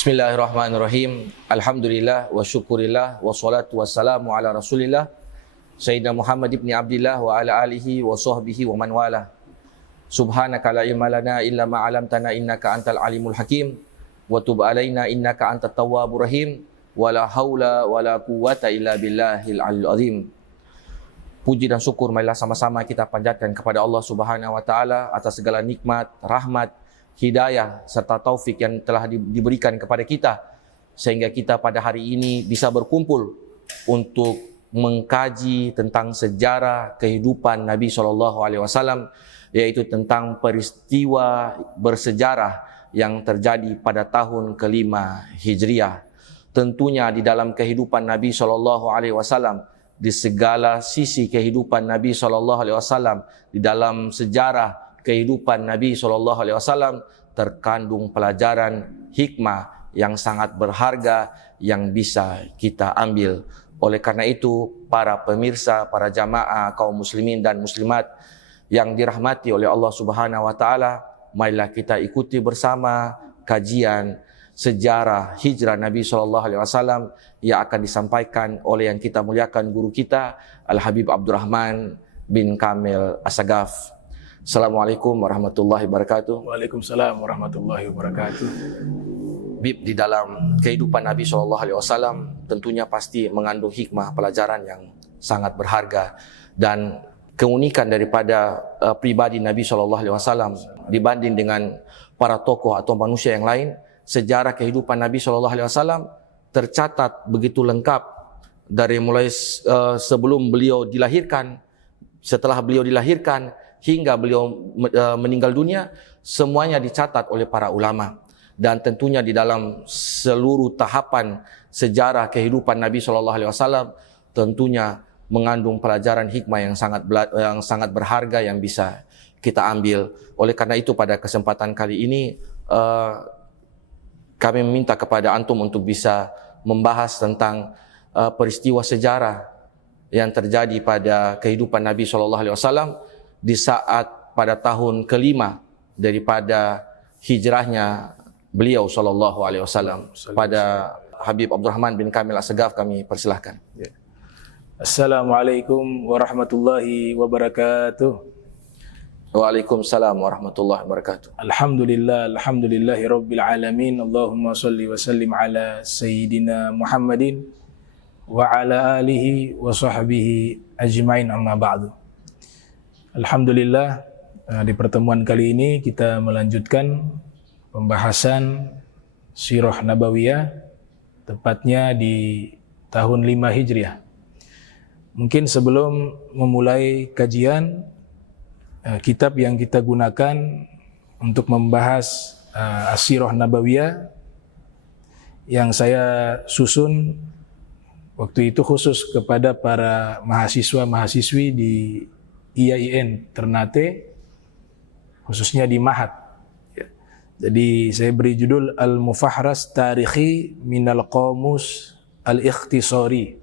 Bismillahirrahmanirrahim. Alhamdulillah wa syukurillah wa salatu wassalamu ala Rasulillah Sayyidina Muhammad ibn Abdillah wa ala alihi wa sahbihi wa man wala. Subhanaka la ilma lana illa ma 'allamtana innaka antal alimul hakim wa tub alaina innaka antat tawwabur rahim wa la haula wa la quwwata illa billahil aliyil azim. Puji dan syukur marilah sama-sama kita panjatkan kepada Allah Subhanahu wa taala atas segala nikmat, rahmat, hidayah serta taufik yang telah diberikan kepada kita sehingga kita pada hari ini bisa berkumpul untuk mengkaji tentang sejarah kehidupan Nabi SAW, yaitu tentang peristiwa bersejarah yang terjadi pada tahun kelima Hijriah. Tentunya di dalam kehidupan Nabi SAW, di segala sisi kehidupan Nabi SAW, di dalam sejarah kehidupan Nabi SAW terkandung pelajaran hikmah yang sangat berharga yang bisa kita ambil. Oleh karena itu, para pemirsa, para jamaah kaum muslimin dan muslimat yang dirahmati oleh Allah Subhanahu wa taala, marilah kita ikuti bersama kajian sejarah hijrah Nabi SAW yang akan disampaikan oleh yang kita muliakan guru kita Al-Habib Abdurrahman bin Kamil As-Sagaf. Assalamualaikum warahmatullahi wabarakatuh. Waalaikumsalam warahmatullahi wabarakatuh. Bib, di dalam kehidupan Nabi SAW tentunya pasti mengandung hikmah pelajaran yang sangat berharga, dan keunikan daripada pribadi Nabi SAW dibanding dengan para tokoh atau manusia yang lain, sejarah kehidupan Nabi SAW tercatat begitu lengkap dari mulai sebelum beliau dilahirkan, setelah beliau dilahirkan, hingga beliau meninggal dunia, semuanya dicatat oleh para ulama. Dan tentunya di dalam seluruh tahapan sejarah kehidupan Nabi SAW tentunya mengandung pelajaran hikmah yang sangat berharga yang bisa kita ambil. Oleh karena itu pada kesempatan kali ini kami meminta kepada antum untuk bisa membahas tentang peristiwa sejarah yang terjadi pada kehidupan Nabi SAW di saat pada tahun kelima daripada hijrahnya beliau SAW. Pada Habib Abdurrahman bin Kamil As-Sagaf kami persilahkan. Assalamualaikum warahmatullahi wabarakatuh. Waalaikumsalam warahmatullahi wabarakatuh. Alhamdulillahi rabbil alamin. Allahumma salli wa sallim ala sayyidina Muhammadin wa ala alihi wa sahbihi ajmain, amma ba'du. Alhamdulillah, di pertemuan kali ini kita melanjutkan pembahasan Sirah Nabawiyah, tepatnya di tahun 5 Hijriah. Mungkin sebelum memulai kajian, kitab yang kita gunakan untuk membahas Sirah Nabawiyah yang saya susun waktu itu khusus kepada para mahasiswa-mahasiswi di IAIN Ternate, khususnya di Mahat. Jadi saya beri judul Al-Mufahras Tarikhi Minal Qamus Al-Ikhtisari.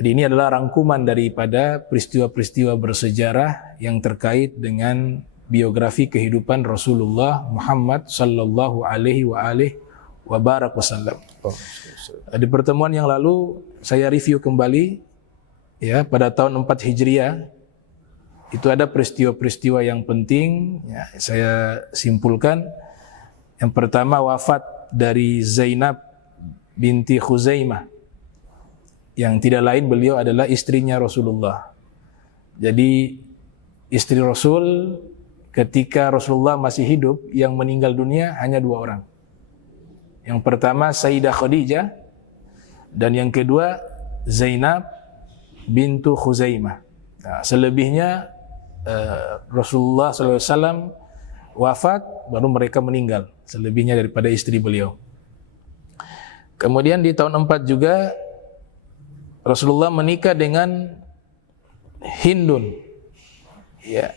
Jadi ini adalah rangkuman daripada peristiwa-peristiwa bersejarah yang terkait dengan biografi kehidupan Rasulullah Muhammad sallallahu alaihi wa barak wasallam. Di pertemuan yang lalu saya review kembali ya, pada tahun 4 Hijriah itu ada peristiwa-peristiwa yang penting ya, saya simpulkan. Yang pertama, wafat dari Zainab binti Khuzaimah, yang tidak lain beliau adalah istrinya Rasulullah. Jadi istri Rasul ketika Rasulullah masih hidup yang meninggal dunia hanya 2 orang. Yang pertama Sayyidah Khadijah, dan yang kedua Zainab bintu Khuzaimah. Nah, selebihnya Rasulullah SAW wafat, baru mereka meninggal, selebihnya daripada istri beliau. Kemudian di tahun 4 juga Rasulullah menikah dengan Hindun ya.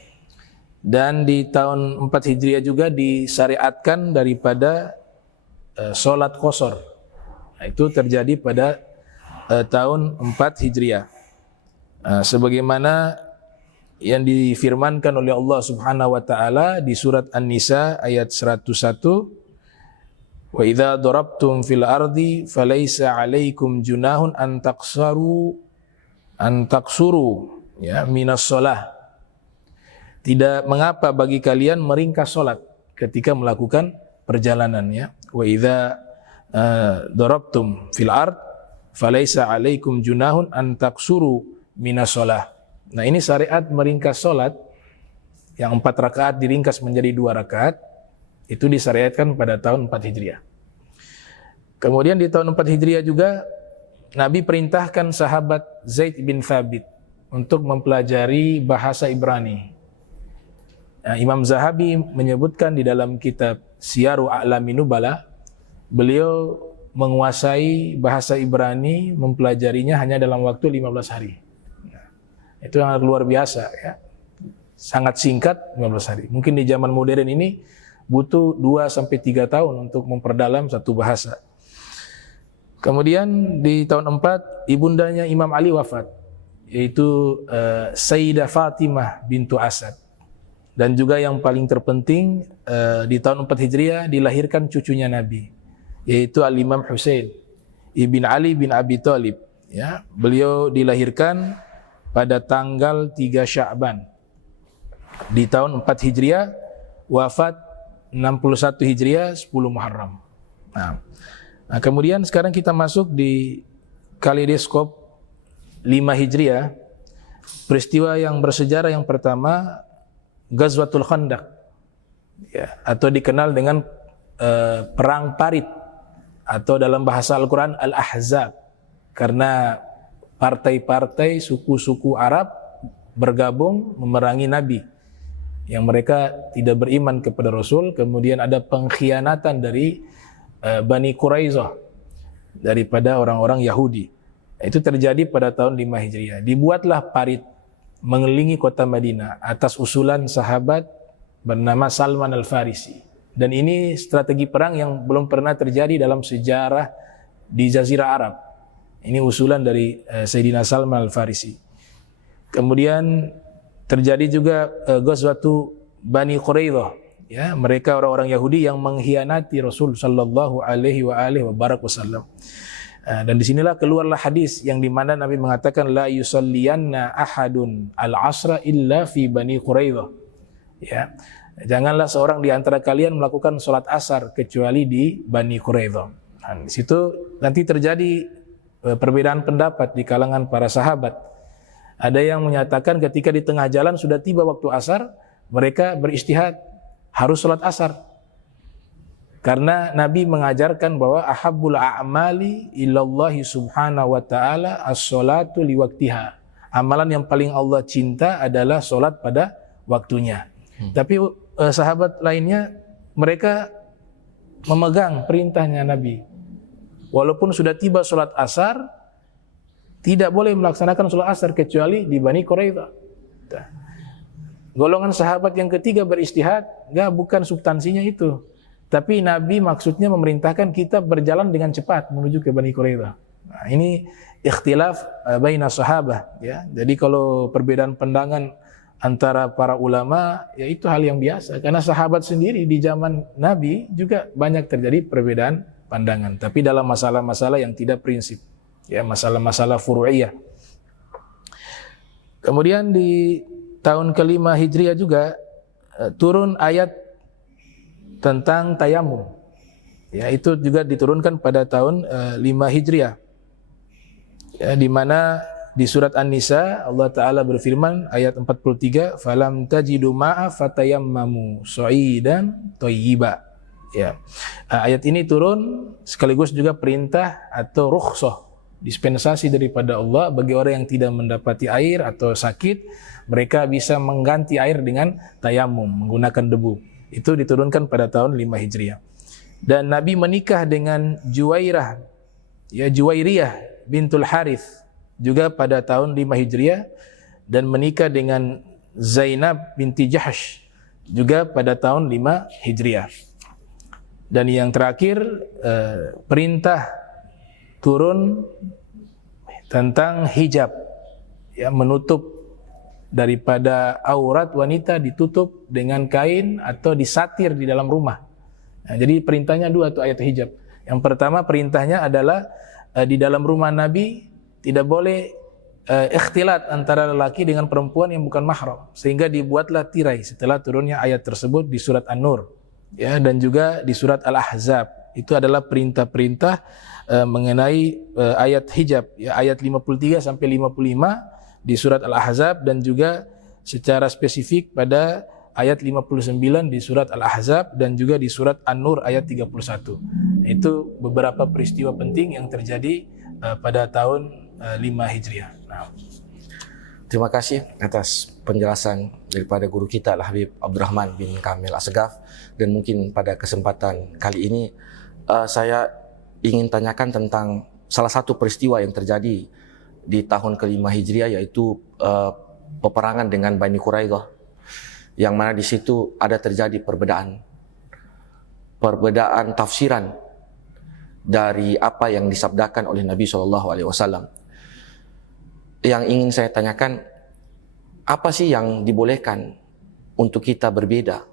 Dan di tahun 4 Hijriah juga disyariatkan daripada sholat qasar. Nah, itu terjadi pada tahun 4 Hijriah. Sebagaimana yang difirmankan oleh Allah Subhanahu wa taala di surat An-Nisa ayat 101, Wa idza darabtum fil ardi falaysa 'alaikum junahun an taksuru ya minas shalah. Tidak mengapa bagi kalian meringkas salat ketika melakukan perjalanan ya. Wa idza darabtum fil ard falaysa 'alaikum junahun an taksuru minas shalah. Nah, ini syariat meringkas salat yang 4 rakaat diringkas menjadi 2 rakaat. Itu disyariatkan pada tahun 4 Hijriah. Kemudian di tahun 4 Hijriah juga Nabi perintahkan sahabat Zaid bin Thabit untuk mempelajari bahasa Ibrani. Nah, Imam Zahabi menyebutkan di dalam kitab Syiaru A'lamin Nubala, beliau menguasai bahasa Ibrani, mempelajarinya hanya dalam waktu 15 hari. Nah, itu yang luar biasa ya. Sangat singkat 15 hari. Mungkin di zaman modern ini butuh 2-3 tahun untuk memperdalam satu bahasa. Kemudian di tahun 4 ibundanya Imam Ali wafat, yaitu Sayyidah Fatimah bintu Asad. Dan juga yang paling terpenting di tahun 4 Hijriah dilahirkan cucunya Nabi, yaitu Al-Imam Husain ibn Ali bin Abi Thalib ya. Beliau dilahirkan pada tanggal 3 Sya'ban di tahun 4 Hijriah, wafat 61 Hijriah 10 Muharram. Nah, kemudian sekarang kita masuk di kaleidoskop 5 Hijriah. Peristiwa yang bersejarah yang pertama, Ghazwatul Khandaq ya, atau dikenal dengan perang Parit, atau dalam bahasa Al-Quran Al-Ahzab, karena partai-partai suku-suku Arab bergabung memerangi Nabi yang mereka tidak beriman kepada Rasul. Kemudian ada pengkhianatan dari Bani Quraisyah daripada orang-orang Yahudi. Itu terjadi pada tahun 5 Hijriah. Dibuatlah parit mengelilingi kota Madinah atas usulan sahabat bernama Salman Al-Farisi. Dan ini strategi perang yang belum pernah terjadi dalam sejarah di Jazirah Arab. Ini usulan dari Sayyidina Salman Al-Farisi. Kemudian terjadi juga Ghazwatu Bani Quraisyah, ya, mereka orang-orang Yahudi yang mengkhianati Rasul sallallahu alaihi wasallam. Dan disinilah keluarlah hadis yang dimana Nabi mengatakan la yusalliyanna ahadun al-asra illa fi Bani Quraisyah. Ya, janganlah seorang di antara kalian melakukan sholat asar kecuali di Bani Quraisyah. Nah, di situ nanti terjadi perbedaan pendapat di kalangan para sahabat. Ada yang menyatakan ketika di tengah jalan sudah tiba waktu asar, mereka beristihad harus sholat asar. Karena Nabi mengajarkan bahwa ahabbul a'mali ilallahi subhanahu wa ta'ala as-sholatu liwaktiha. Amalan yang paling Allah cinta adalah sholat pada waktunya. Tapi sahabat lainnya, mereka memegang perintahnya Nabi. Walaupun sudah tiba sholat asar, tidak boleh melaksanakan sholat asar kecuali di Bani Quraisyah. Golongan sahabat yang ketiga beristihad, bukan substansinya itu. Tapi Nabi maksudnya memerintahkan kita berjalan dengan cepat menuju ke Bani Quraisyah. Nah, ini ikhtilaf baina sahabah ya. Jadi kalau perbedaan pandangan antara para ulama, ya itu hal yang biasa. Karena sahabat sendiri di zaman Nabi juga banyak terjadi perbedaan pandangan. Tapi dalam masalah-masalah yang tidak prinsip, ya, masalah-masalah furu'iyah. Kemudian di tahun ke-5 Hijriah juga turun ayat tentang tayamum. Ya, itu juga diturunkan pada tahun 5 Hijriah. Ya, di mana di surat An-Nisa Allah Ta'ala berfirman ayat 43, falam tajidu ma'a fatayammamu sha'idan thayyiba. Ya. Ayat ini turun sekaligus juga perintah atau rukhsah, dispensasi daripada Allah bagi orang yang tidak mendapati air atau sakit, mereka bisa mengganti air dengan tayamum, menggunakan debu. Itu diturunkan pada tahun 5 Hijriah. Dan Nabi menikah dengan Juwairah, ya, Juwairiyah bintul Harith juga pada tahun 5 Hijriah, dan menikah dengan Zainab binti Jahsh juga pada tahun 5 Hijriah. Dan yang terakhir perintah turun tentang hijab, ya, menutup daripada aurat wanita, ditutup dengan kain atau disatir di dalam rumah. Nah, jadi perintahnya dua tuh ayat hijab. Yang pertama perintahnya adalah di dalam rumah Nabi tidak boleh ikhtilat antara lelaki dengan perempuan yang bukan mahram, sehingga dibuatlah tirai setelah turunnya ayat tersebut di surat An-Nur, ya, dan juga di surat Al-Ahzab. Itu adalah perintah-perintah mengenai ayat hijab, ya, ayat 53 sampai 55 di surat Al-Ahzab, dan juga secara spesifik pada ayat 59 di surat Al-Ahzab dan juga di surat An-Nur ayat 31. Itu beberapa peristiwa penting yang terjadi pada tahun 5 Hijriah. Nah. Terima kasih atas penjelasan daripada guru kita Al-Habib Abdurrahman bin Kamil Assegaf. Dan mungkin pada kesempatan kali ini saya ingin tanyakan tentang salah satu peristiwa yang terjadi di tahun ke-5 Hijriah, yaitu peperangan dengan Bani Quraidah, yang mana di situ ada terjadi perbedaan tafsiran dari apa yang disabdakan oleh Nabi SAW. Yang ingin saya tanyakan, apa sih yang dibolehkan untuk kita berbeda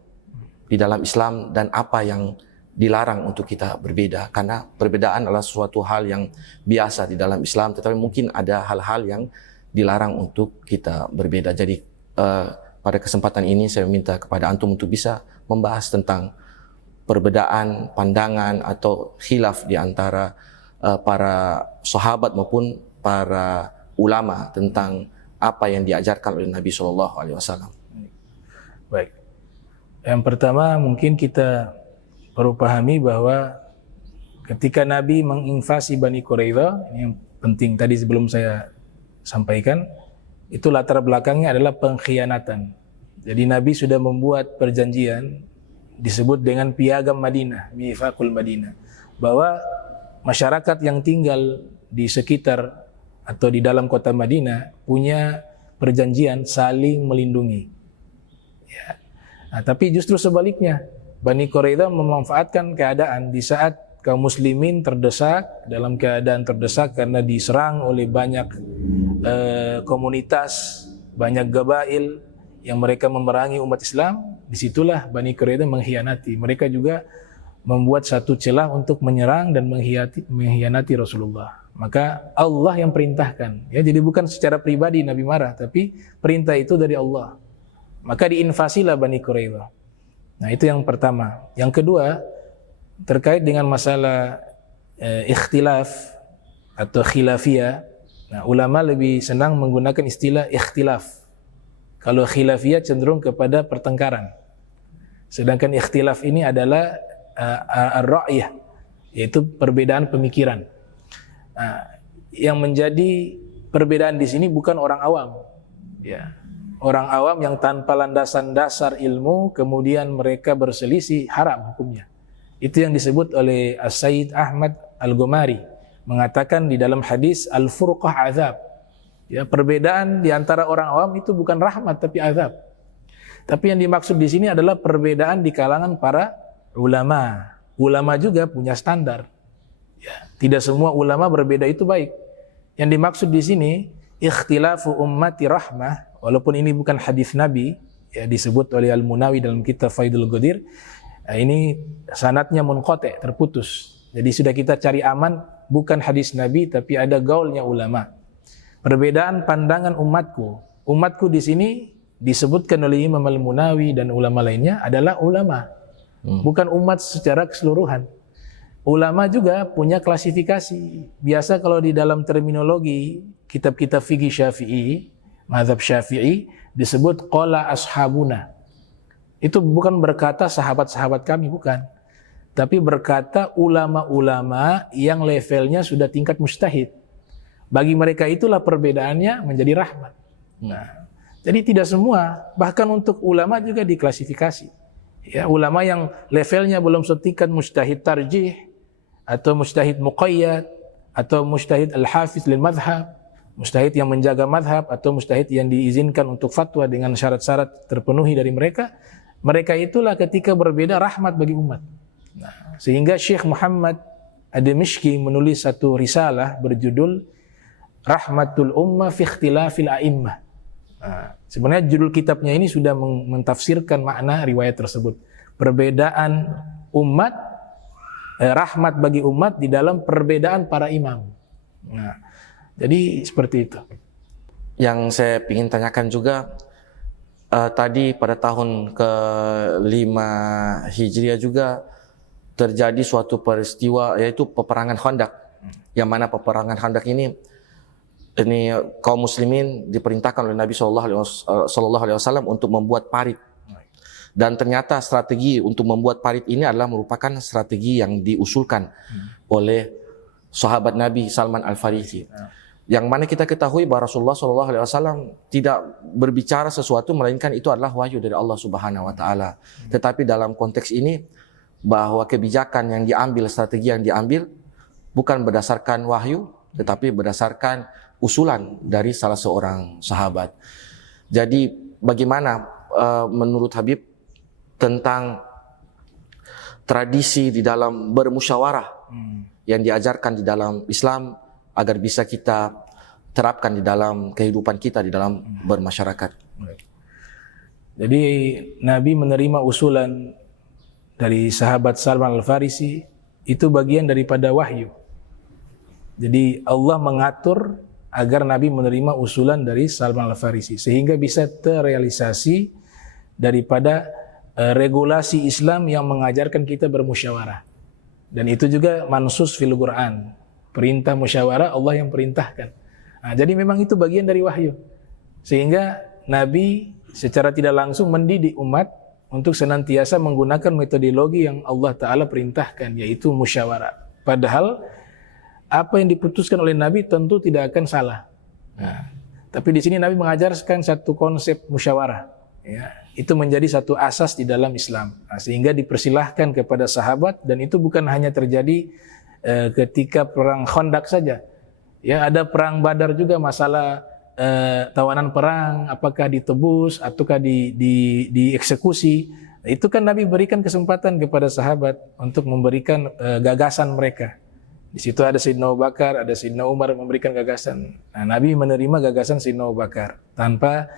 di dalam Islam dan apa yang dilarang untuk kita berbeda? Karena perbedaan adalah suatu hal yang biasa di dalam Islam, tetapi mungkin ada hal-hal yang dilarang untuk kita berbeda. Jadi pada kesempatan ini saya minta kepada antum untuk bisa membahas tentang perbedaan pandangan atau khilaf di antara para sahabat maupun para ulama tentang apa yang diajarkan oleh Nabi SAW. Baik. Yang pertama mungkin kita perlu pahami bahwa ketika Nabi menginvasi Bani Quraidah, ini yang penting tadi sebelum saya sampaikan, itu latar belakangnya adalah pengkhianatan. Jadi Nabi sudah membuat perjanjian disebut dengan Piagam Madinah, Mitsaqul Madinah, bahwa masyarakat yang tinggal di sekitar atau di dalam kota Madinah punya perjanjian saling melindungi. Ya. Nah, tapi justru sebaliknya, Bani Quraidah memanfaatkan keadaan di saat kaum muslimin terdesak, dalam keadaan terdesak karena diserang oleh banyak komunitas, banyak gabail yang mereka memerangi umat Islam. Disitulah Bani Quraidah mengkhianati. Mereka juga membuat satu celah untuk menyerang dan mengkhianati Rasulullah. Maka Allah yang perintahkan, ya, jadi bukan secara pribadi Nabi marah, tapi perintah itu dari Allah. Maka diinvasilah Bani Quraidah. Nah, itu yang pertama. Yang kedua, terkait dengan masalah ikhtilaf atau khilafiyah. Nah, ulama lebih senang menggunakan istilah ikhtilaf. Kalau khilafiyah cenderung kepada pertengkaran. Sedangkan ikhtilaf ini adalah ar-ra'yah, yaitu perbedaan pemikiran. Nah, yang menjadi perbedaan di sini bukan orang awam, ya. Orang awam yang tanpa landasan dasar ilmu kemudian mereka berselisih, haram hukumnya. Itu yang disebut oleh As-Sayyid Ahmad Al-Ghumari, mengatakan di dalam hadis al-furqah azab. Ya, perbedaan di antara orang awam itu bukan rahmat tapi azab. Tapi yang dimaksud di sini adalah perbedaan di kalangan para ulama. Ulama juga punya standar. Ya, tidak semua ulama berbeda itu baik. Yang dimaksud di sini ikhtilafu ummati rahmah, walaupun ini bukan hadis Nabi, ya, disebut oleh Al-Munawi dalam kitab Faidul Qadir. Ini sanadnya munqati', terputus. Jadi sudah kita cari aman, bukan hadis Nabi tapi ada gaulnya ulama. Perbedaan pandangan umatku. Umatku di sini disebutkan oleh Imam Al-Munawi dan ulama lainnya adalah ulama. Bukan umat secara keseluruhan. Ulama juga punya klasifikasi. Biasa kalau di dalam terminologi kitab-kitab fikih Syafi'i, mazhab Syafi'i, disebut qala ashabuna. Itu bukan berkata sahabat-sahabat kami, bukan. Tapi berkata ulama-ulama yang levelnya sudah tingkat mujtahid. Bagi mereka itulah perbedaannya menjadi rahmat. Nah, jadi tidak semua, bahkan untuk ulama juga diklasifikasi. Ya, ulama yang levelnya belum setingkat mujtahid tarjih atau mujtahid muqayyad atau mujtahid al-hafiz lil madhab, mujtahid yang menjaga madhab atau mujtahid yang diizinkan untuk fatwa dengan syarat-syarat terpenuhi dari mereka. Mereka itulah ketika berbeda rahmat bagi umat. Nah, sehingga Syekh Muhammad Ad-Dimishqi menulis satu risalah berjudul Rahmatul Ummah fi Ikhtilafil A'immah. Nah, sebenarnya judul kitabnya ini sudah mentafsirkan makna riwayat tersebut. Perbedaan umat, rahmat bagi umat di dalam perbedaan para imam. Nah, jadi seperti itu. Yang saya ingin tanyakan juga, tadi pada tahun ke-5 Hijriah juga terjadi suatu peristiwa, yaitu peperangan Khandaq. Yang mana peperangan Khandaq ini kaum muslimin diperintahkan oleh Nabi Sallallahu Alaihi Wasallam untuk membuat parit. Dan ternyata strategi untuk membuat parit ini adalah merupakan strategi yang diusulkan oleh sahabat Nabi Salman Al-Farisi. Yang mana kita ketahui bahwa Rasulullah SAW tidak berbicara sesuatu melainkan itu adalah wahyu dari Allah Subhanahu Wa Taala. Tetapi dalam konteks ini bahwa kebijakan yang diambil, strategi yang diambil bukan berdasarkan wahyu, tetapi berdasarkan usulan dari salah seorang sahabat. Jadi bagaimana menurut Habib tentang tradisi di dalam bermusyawarah yang diajarkan di dalam Islam agar bisa kita terapkan di dalam kehidupan kita di dalam bermasyarakat? Jadi Nabi menerima usulan dari sahabat Salman Al-Farisi, itu bagian daripada wahyu. Jadi Allah mengatur agar Nabi menerima usulan dari Salman Al-Farisi sehingga bisa terrealisasi daripada regulasi Islam yang mengajarkan kita bermusyawarah. Dan itu juga mansus fil Quran. Perintah musyawarah Allah yang perintahkan. Nah, jadi memang itu bagian dari wahyu. Sehingga Nabi secara tidak langsung mendidik umat untuk senantiasa menggunakan metodologi yang Allah Ta'ala perintahkan, yaitu musyawarah. Padahal apa yang diputuskan oleh Nabi tentu tidak akan salah. Nah, tapi di sini Nabi mengajarkan satu konsep musyawarah. Ya, itu menjadi satu asas di dalam Islam. Nah, sehingga dipersilahkan kepada sahabat, dan itu bukan hanya terjadi ketika perang Khandaq saja. Ya, ada perang Badar juga, masalah tawanan perang, apakah ditebus ataukah dieksekusi. Itu kan Nabi berikan kesempatan kepada sahabat untuk memberikan gagasan mereka. Di situ ada Sayyidina Abu Bakar, ada Sayyidina Umar memberikan gagasan. Nah, Nabi menerima gagasan Sayyidina Abu Bakar tanpa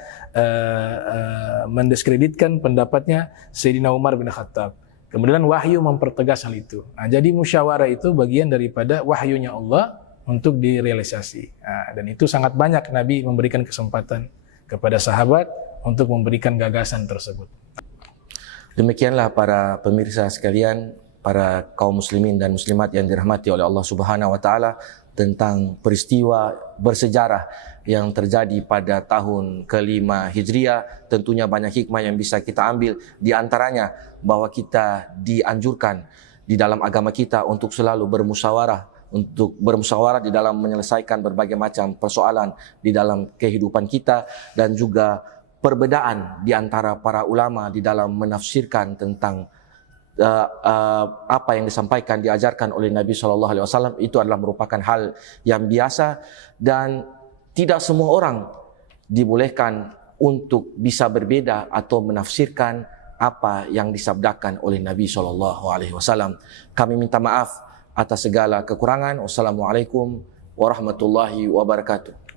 mendiskreditkan pendapatnya Sayyidina Umar bin Khattab. Kemudian wahyu mempertegas hal itu. Nah, jadi musyawarah itu bagian daripada wahyunya Allah untuk direalisasi. Nah, dan itu sangat banyak Nabi memberikan kesempatan kepada sahabat untuk memberikan gagasan tersebut. Demikianlah para pemirsa sekalian, para kaum muslimin dan muslimat yang dirahmati oleh Allah Subhanahu Wa Taala, tentang peristiwa bersejarah yang terjadi pada tahun ke-5 Hijriah. Tentunya banyak hikmah yang bisa kita ambil, di antaranya bahwa kita dianjurkan di dalam agama kita untuk selalu bermusyawarah di dalam menyelesaikan berbagai macam persoalan di dalam kehidupan kita, dan juga perbedaan di antara para ulama di dalam menafsirkan tentang apa yang disampaikan, diajarkan oleh Nabi Sallallahu Alaihi Wasallam. Itu adalah merupakan hal yang biasa, dan tidak semua orang dibolehkan untuk bisa berbeda atau menafsirkan apa yang disabdakan oleh Nabi Sallallahu Alaihi Wasallam. Kami minta maaf atas segala kekurangan. Wassalamualaikum warahmatullahi wabarakatuh.